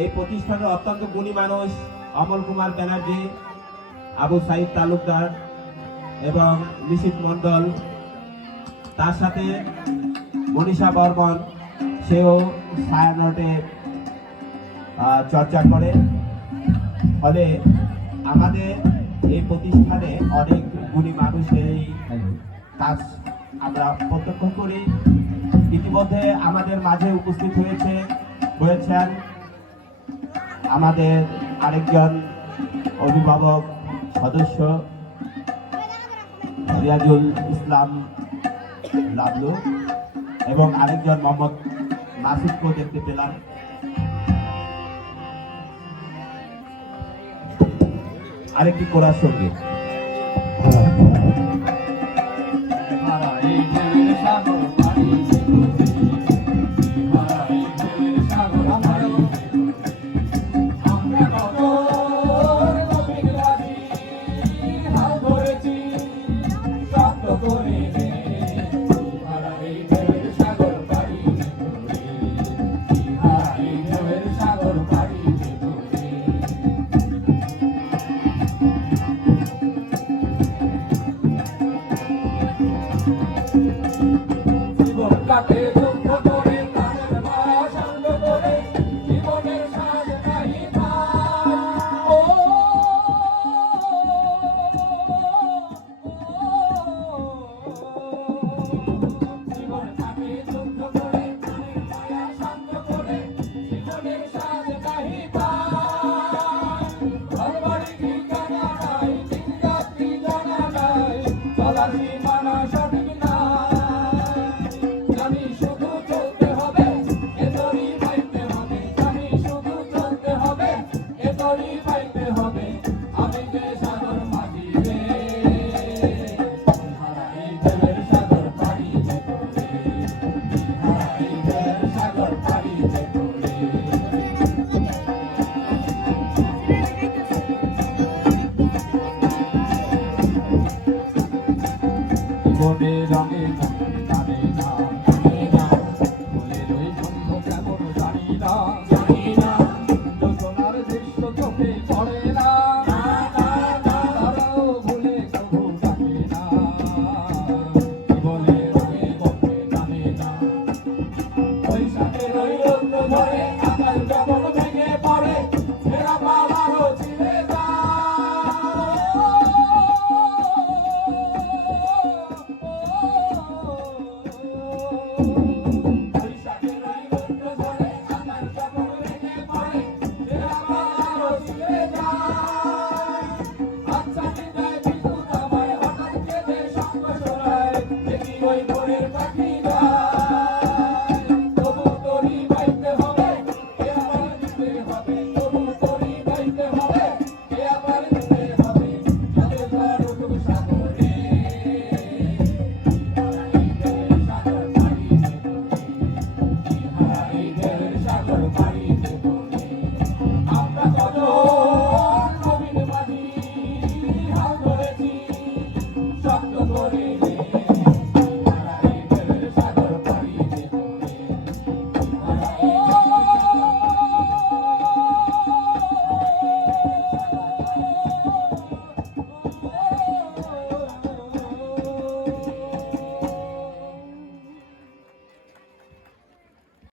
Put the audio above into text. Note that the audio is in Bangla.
এই প্রতিষ্ঠানের অত্যন্ত গুণী মানুষ অমল কুমার ব্যানার্জি, আবু সাইদ তালুকদার এবং নিশীথ মণ্ডল, তার সাথে মনীষা বর্মন, সেও ছায়ানটে চর্চা করে। ফলে আমাদের এই প্রতিষ্ঠানে অনেক গুণী মানুষের এই কাজ আমরা প্রত্যক্ষ করি। ইতিমধ্যে আমাদের মাঝে উপস্থিত হয়েছেন আমাদের আরেকজন অভিভাবক সদস্য রিয়াজুল ইসলাম লাবলু এবং আরেকজন মোহাম্মদ নাসিরকেও দেখতে পেলাম। আরেকটি কোরআন সঙ্গীত। রঙে